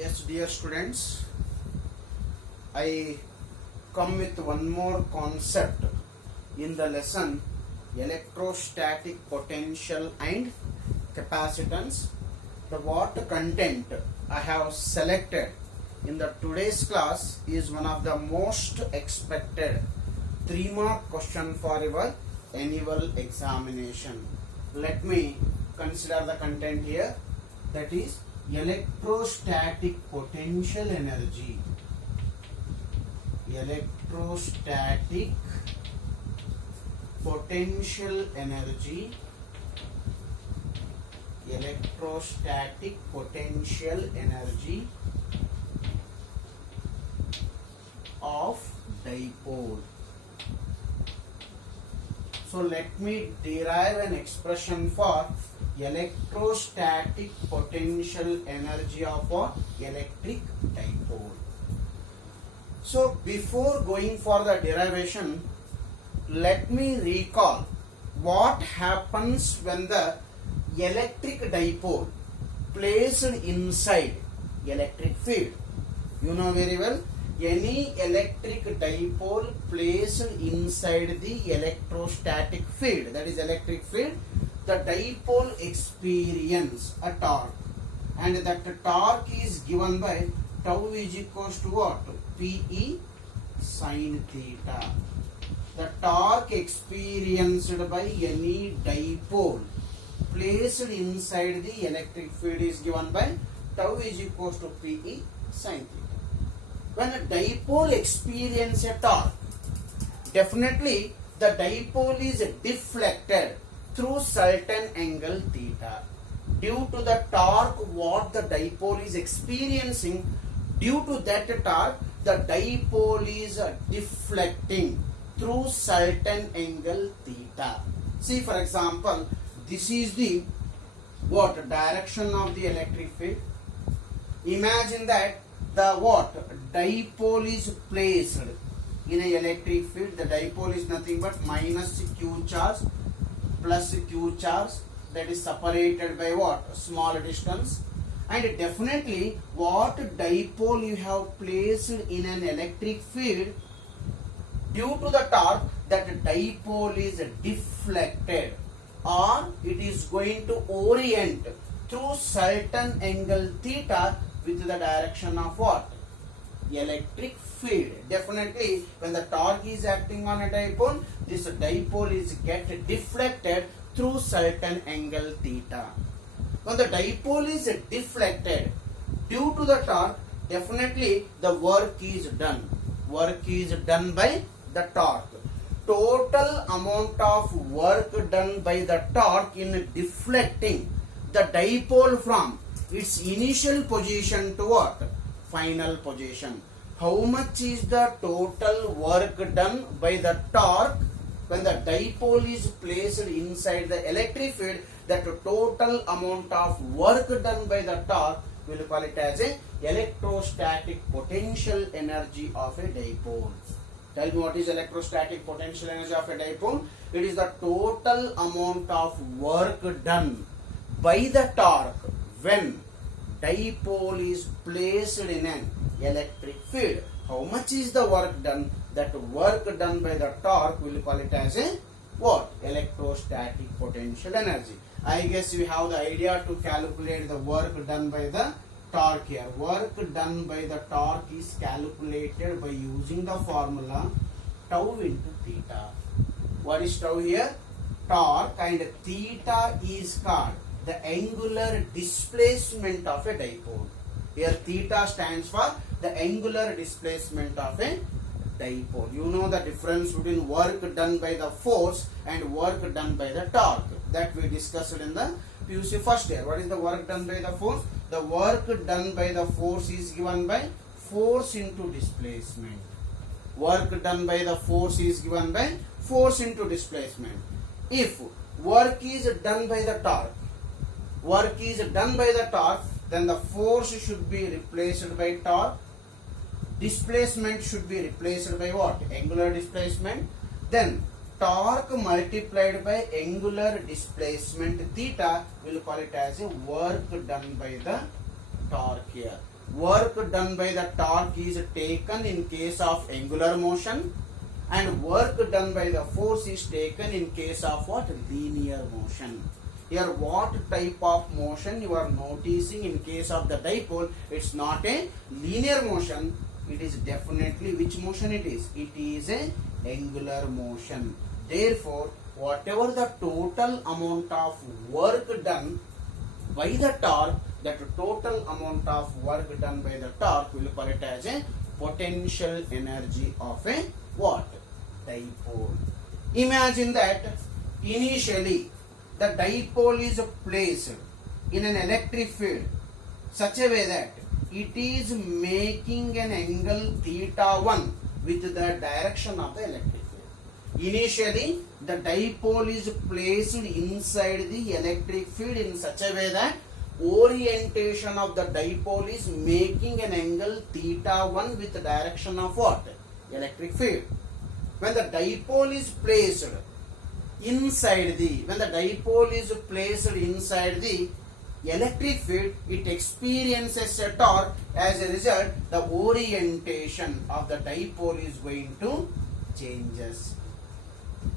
Yes, dear students, I come with one more concept in the lesson electrostatic potential and capacitance. The what content I have selected in the today's class is one of the most expected 3-mark question for your annual examination. Let me consider the content here, that is electrostatic potential energy. Electrostatic potential energy. Electrostatic potential energy of dipole. So let me derive an expression for electrostatic potential energy of an electric dipole. So before going for the derivation, let me recall what happens when the electric dipole placed inside electric field. You know very well, any electric dipole placed inside the electrostatic field, that is electric field, the dipole experience a torque, and that torque is given by tau is equals to what? Pe sin theta. The torque experienced by any dipole placed inside the electric field is given by tau is equals to Pe sin theta. When a dipole experiences a torque, definitely the dipole is deflected through certain angle theta. Due to the torque what the dipole is experiencing, due to that torque the dipole is deflecting through certain angle theta. See, for example, this is the what direction of the electric field. Imagine that the what dipole is placed in an electric field. The dipole is nothing but minus q charge plus q charge, that is separated by what? Small distance. And definitely what dipole you have placed in an electric field, due to the torque, that dipole is deflected, or it is going to orient through certain angle theta with the direction of what? Electric field. Definitely when the torque is acting on a dipole, this dipole is get deflected through certain angle theta. When the dipole is deflected due to the torque, definitely the work is done. Work is done by the torque. Total amount of work done by the torque in deflecting the dipole from its initial position to what? Final position. How much is the total work done by the torque when the dipole is placed inside the electric field? That total amount of work done by the torque, we will call it as a electrostatic potential energy of a dipole. Tell me, what is electrostatic potential energy of a dipole? It is the total amount of work done by the torque when dipole is placed in an electric field. How much is the work done? That work done by the torque, we will call it as a what? Electrostatic potential energy. I guess we have the idea to calculate the work done by the torque here. Work done by the torque is calculated by using the formula tau into theta. What is tau here? Torque, and theta is called the angular displacement of a dipole. Here theta stands for the angular displacement of a dipole. You know the difference between work done by the force and work done by the torque, that we discussed in the PUC first year. What is the work done by the force? The work done by the force is given by force into displacement. Work done by the force is given by force into displacement. If work is done by the torque, then the force should be replaced by torque. Displacement should be replaced by what? Angular displacement. Then torque multiplied by angular displacement theta, we will call it as a work done by the torque here. work done by the torque is taken in case of angular motion, and work done by the force is taken in case of what? Linear motion. Here what type of motion you are noticing in case of the dipole? It's not a linear motion. It is definitely which motion it is? It is a angular motion. Therefore, whatever the total amount of work done by the torque, that total amount of work done by the torque, we will call it as a potential energy of a what? Dipole. Imagine that initially the dipole is placed in an electric field such a way that it is making an angle theta 1 with the direction of the electric field. Initially, the dipole is placed inside the electric field in such a way that orientation of the dipole is making an angle theta 1 with the direction of what? Electric field. When the dipole is placed inside the electric field, it experiences a torque. As a result, the orientation of the dipole is going to changes.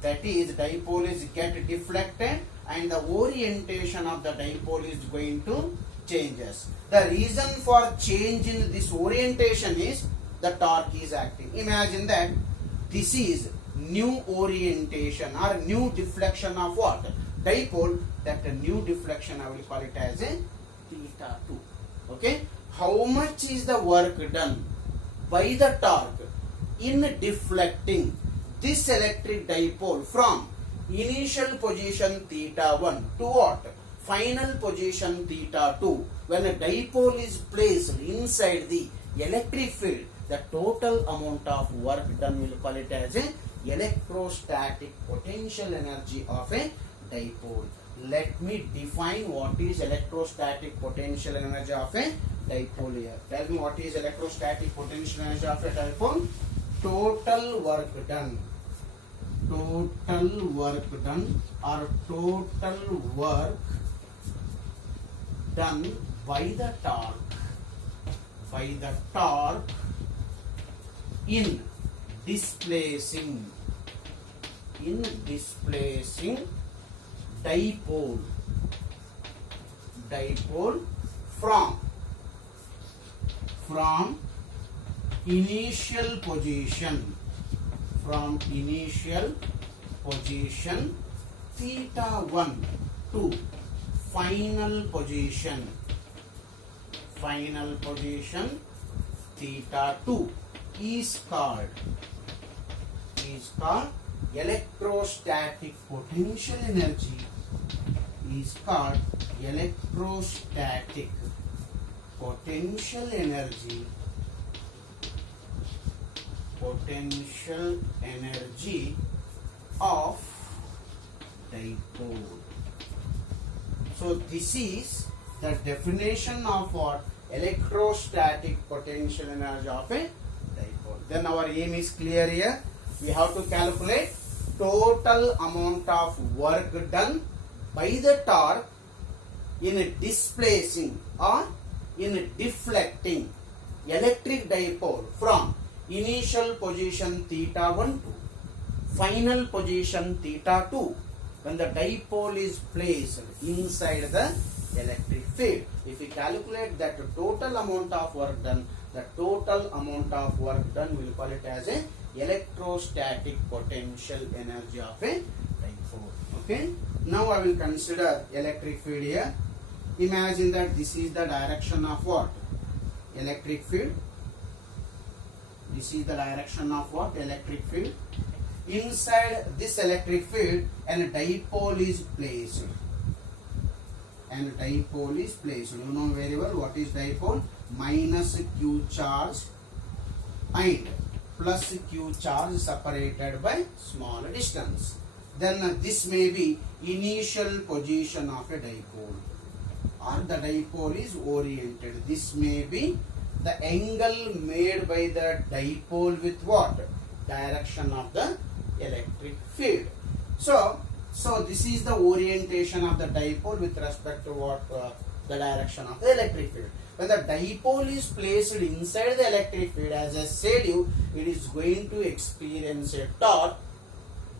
That is, dipole is get deflected and the orientation of the dipole is going to changes. The reason for change in this orientation is the torque is acting. Imagine that this is new orientation or new deflection of what? Dipole. That new deflection I will call it as a theta 2. Okay. How much is the work done by the torque in deflecting this electric dipole from initial position theta 1 to what? Final position theta 2. When a dipole is placed inside the electric field, the total amount of work done, we will call it as a electrostatic potential energy of a dipole. Let me define what is electrostatic potential energy of a dipole here. Tell me what is electrostatic potential energy of a dipole? Total work done. Total work done or total work done by the torque in displacing dipole from initial position theta 1 to final position theta 2 is called electrostatic potential energy is called electrostatic potential energy of dipole. So this is the definition of what? Electrostatic potential energy of a dipole. Then our aim is clear here. We have to calculate total amount of work done by the torque in displacing or in deflecting electric dipole from initial position theta 1 to final position theta 2 when the dipole is placed inside the electric field. If we calculate that total amount of work done, the total amount of work done, we will call it as a electrostatic potential energy of a dipole. Okay. Now I will consider electric field here. Imagine that this is the direction of what? Electric field. This is the direction of what? Electric field. Inside this electric field, and dipole is placed. And dipole is placed. You know very well what is dipole. Minus Q charge and plus Q charge separated by small distance. Then this may be initial position of a dipole, or the dipole is oriented. This may be the angle made by the dipole with what? Direction of the electric field. So this is the orientation of the dipole with respect to what? the direction of the electric field. When the dipole is placed inside the electric field, as I said you, it is going to experience a torque.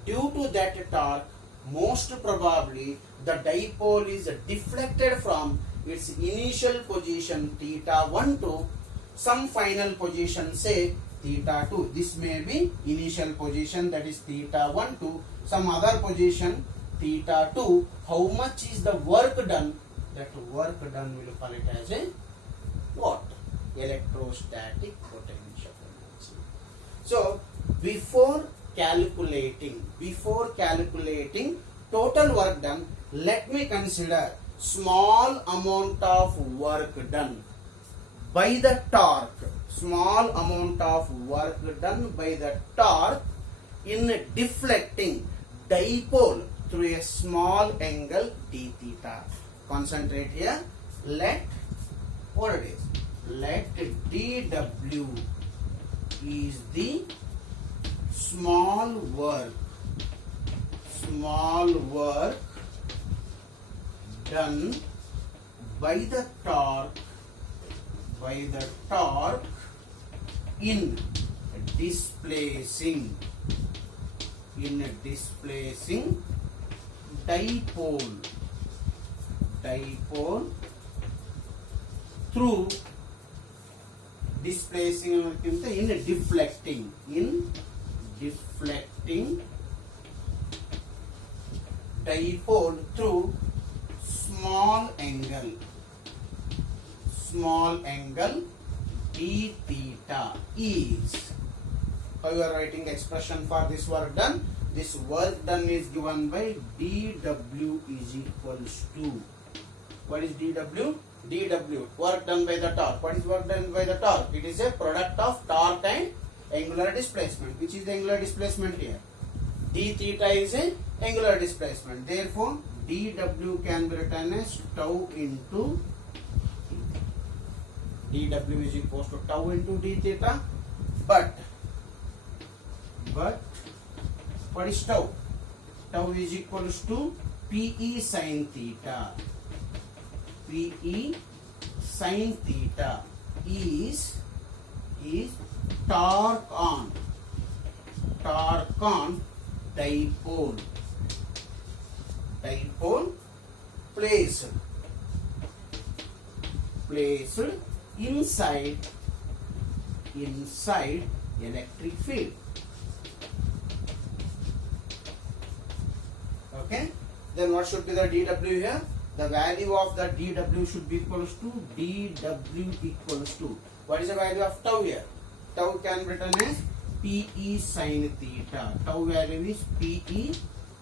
Due to that torque, most probably the dipole is deflected from its initial position theta 1 to some final position, say theta 2. This may be initial position, that is theta 1 to some other position theta 2. How much is the work done? That work done we will call it as a what? Electrostatic potential energy. So before calculating total work done, let me consider small amount of work done by the torque. Small amount of work done by the torque in deflecting dipole through a small angle d theta. Concentrate here. Let what it is? Let dw is the small work done by the torque in displacing dipole through displacing in deflecting dipole through small angle d theta is. How you are writing the expression for this work done? This work done is given by dw is equals to, what is dw? dw, work done by the torque. What is work done by the torque? It is a product of torque and angular displacement. Which is the angular displacement here? D theta is a angular displacement. Therefore, dw can be written as tau into dw is equals to tau into d theta. But what is tau? Tau is equals to Pe sin theta. Pe sin theta is torque on dipole placed inside electric field. Okay, then what should be the dw here? The value of the dw should be equals to dw equals to, what is the value of tau here? Tau can be written as Pe sin theta. Tau value is Pe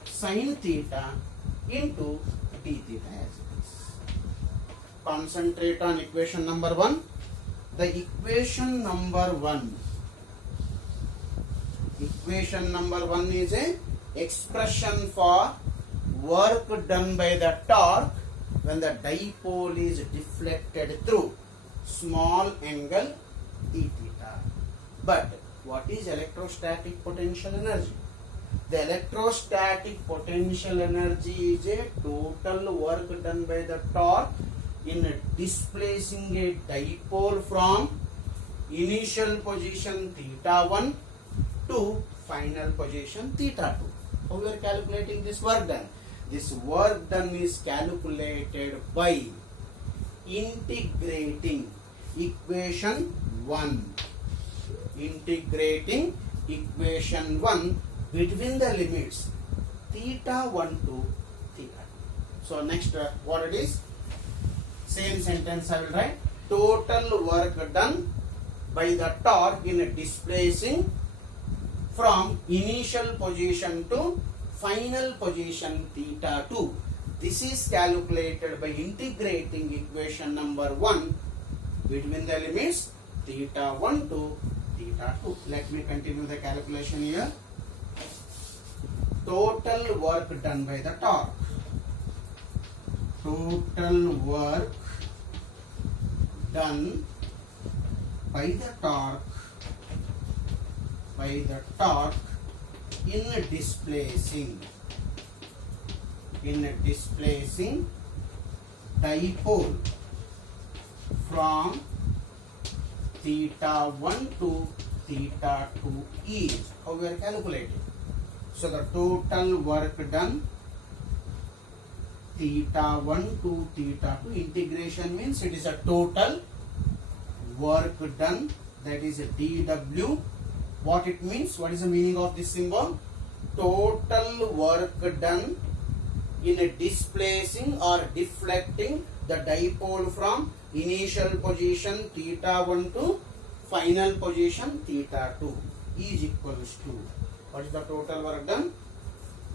sin theta into d theta as it is. Concentrate on equation number 1. The equation number 1 is a expression for work done by the torque when the dipole is deflected through small angle d theta. But what is electrostatic potential energy? The electrostatic potential energy is a total work done by the torque in displacing a dipole from initial position theta 1 to final position theta 2. How we are calculating this work done? This work done is calculated by integrating equation 1 between the limits theta 1 to theta 2. So next what it is? Same sentence I will write. Total work done by the torque in displacing from initial position to final position theta 2. This is calculated by integrating equation number 1 between the limits theta 1 to theta 2. Let me continue the calculation here. Total work done by the torque. Total work done by the torque in displacing dipole from theta 1 to theta 2 is, how we are calculating? So the total work done theta 1 to theta 2, integration means it is a total work done, that is a dW. What it means? What is the meaning of this symbol? Total work done in displacing or deflecting the dipole from initial position theta 1 to final position theta 2 is equals to, what is the total work done?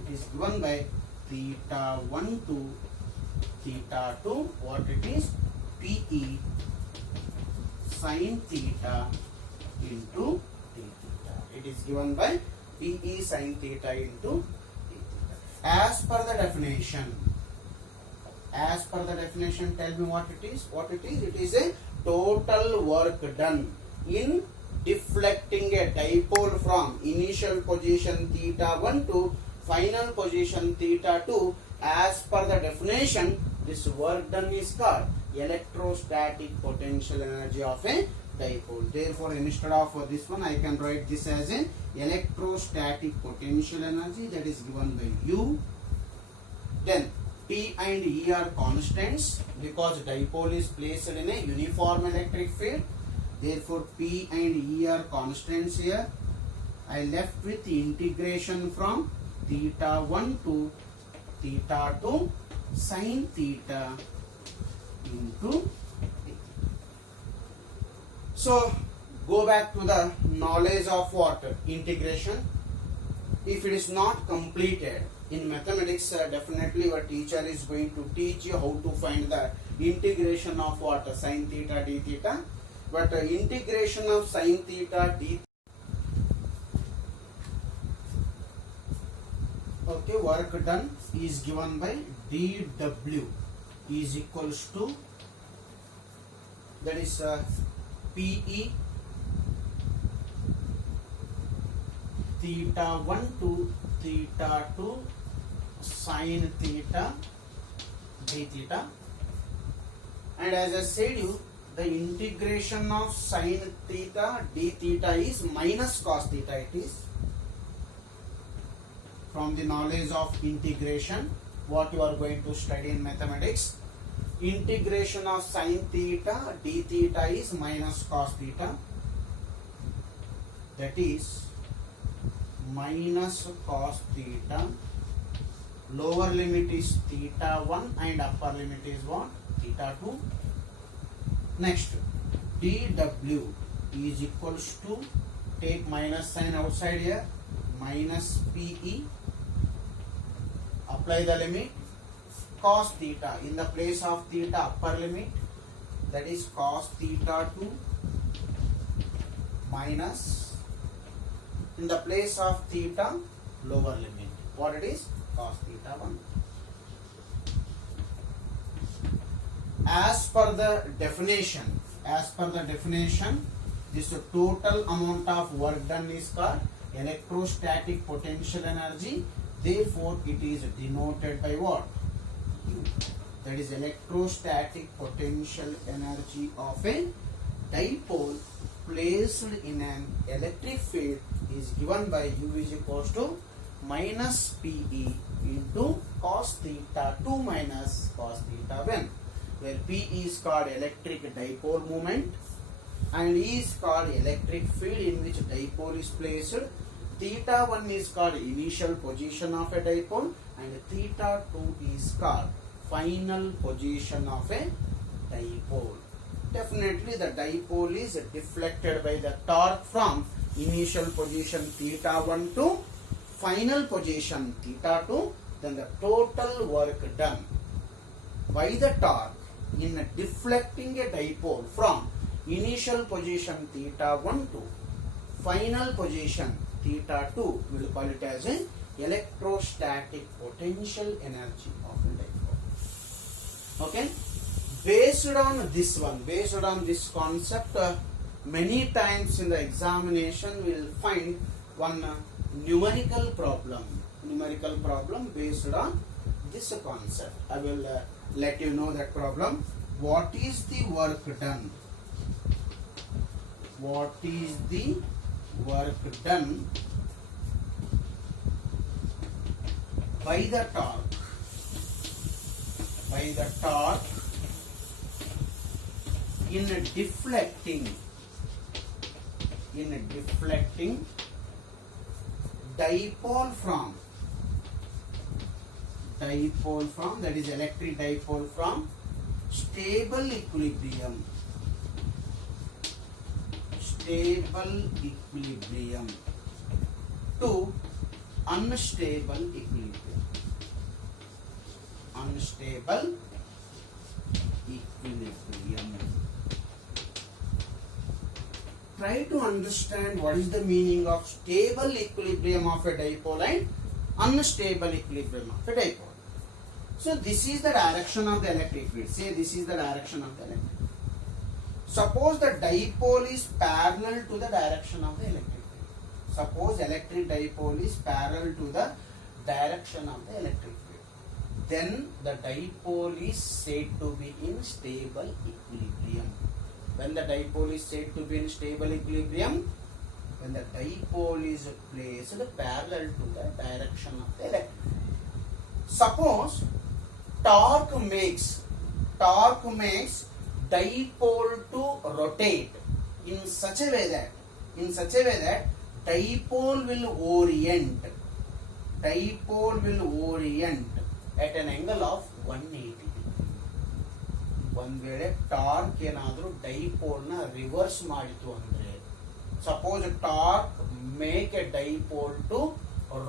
It is given by theta 1 to theta 2, what it is? PE sin theta into d theta. It is given by PE sin theta into d theta. As per the definition, tell me what it is. What it is? It is a total work done in deflecting a dipole from initial position theta 1 to final position theta 2. As per the definition, this work done is called electrostatic potential energy of a dipole. Therefore, instead of this one, I can write this as an electrostatic potential energy, that is given by U. Then P and E are constants because dipole is placed in a uniform electric field. Therefore, P and E are constants here. I left with the integration from theta 1 to theta 2 sin theta into. So go back to the knowledge of what? Integration. If it is not completed in mathematics, definitely your teacher is going to teach you how to find the integration of what? Sin theta d theta. But integration of sin theta d, okay, work done is given by dW is equals to, that is PE theta 1 to theta 2 sin theta d theta. And as I said you, the integration of sin theta d theta is minus cos theta. It is from the knowledge of integration, what you are going to study in mathematics. Integration of sin theta d theta is minus cos theta, that is minus cos theta. Lower limit is theta 1 and upper limit is what? Theta 2. Next, dW is equals to, take minus sign outside here, minus PE, apply the limit, cos theta, in the place of theta upper limit, that is cos theta 2, minus, in the place of theta lower limit, what it is? Cos theta 1. As per the definition, this total amount of work done is called electrostatic potential energy. Therefore, it is denoted by what? U. That is electrostatic potential energy of a dipole placed in an electric field is given by U is equals to minus PE into cos theta 2 minus cos theta 1, where P is called electric dipole moment and E is called electric field in which dipole is placed. Theta 1 is called initial position of a dipole and theta 2 is called final position of a dipole. Definitely the dipole is deflected by the torque from initial position theta 1 to final position theta 2. Then the total work done by the torque in deflecting a dipole from initial position theta 1 to final position theta 2, we will call it as an electrostatic potential energy of a dipole. Okay, based on this one, based on this concept, many times in the examination we will find one numerical problem based on this concept. I will let you know that problem. What is the work done? What is the work done by the torque? By the torque in deflecting dipole from that is electric dipole from stable equilibrium to unstable equilibrium. Try to understand what is the meaning of stable equilibrium of a dipole and unstable equilibrium of a dipole. So this is the direction of the electric field. Say this is the direction of the electric field. Suppose the dipole is parallel to the direction of the electric field. Suppose electric dipole is parallel to the direction of the electric field. Then the dipole is said to be in stable equilibrium. When the dipole is said to be in stable equilibrium, when the dipole is placed parallel to the direction of the electric field. Suppose torque makes dipole to rotate in such a way that dipole will orient at an angle of 180 degree. ಒಂದು ವೇಳೆ torque ಏನಾದರೂ dipole ನ reverse ಮಾಡಿತು ಅಂದ್ರೆ, suppose torque make a dipole to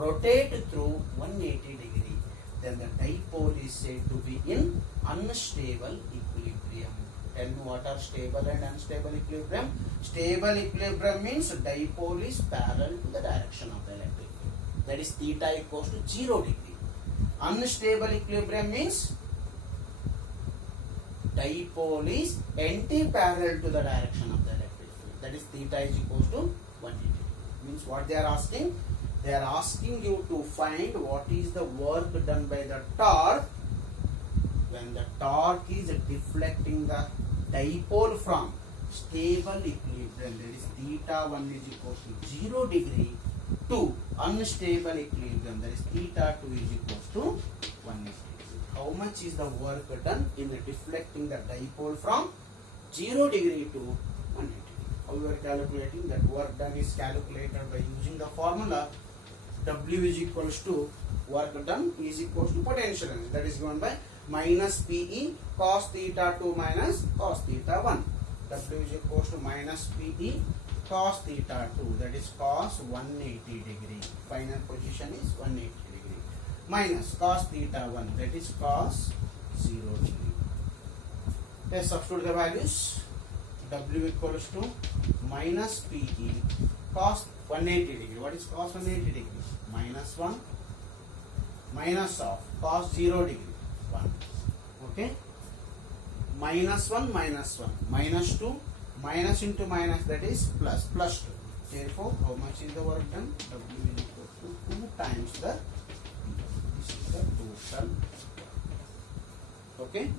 rotate through 180 degree, then the dipole is said to be in unstable equilibrium. Tell me what are stable and unstable equilibrium? Stable equilibrium means dipole is parallel to the direction of the electric field. That is theta equals to 0 degree. Unstable equilibrium means dipole is anti-parallel to the direction of the electric field. That is theta is equals to 180. Means what they are asking? They are asking you to find what is the work done by the torque when the torque is deflecting the dipole from stable equilibrium. That is theta 1 is equals to 0 degree to unstable equilibrium. That is theta 2 is equals to 180. How much is the work done in deflecting the dipole from 0 degree to 180 degree? How you are calculating that work done is calculated by using the formula W is equals to work done is equals to potential energy, that is given by minus PE cos theta 2 minus cos theta 1. W is equals to minus PE cos theta 2, that is cos 180 degree. Final position is 180 degree minus cos theta 1, that is cos 0 degree. Let's substitute the values. W equals to minus PE cos 180 degree. What is cos 180 degree? Minus 1 minus of cos 0 degree 1. Okay. Minus 1 minus 1 minus 2 minus into minus, that is plus 2. Therefore, how much is the work done? W is equal to 2 times the, this is the total. Okay.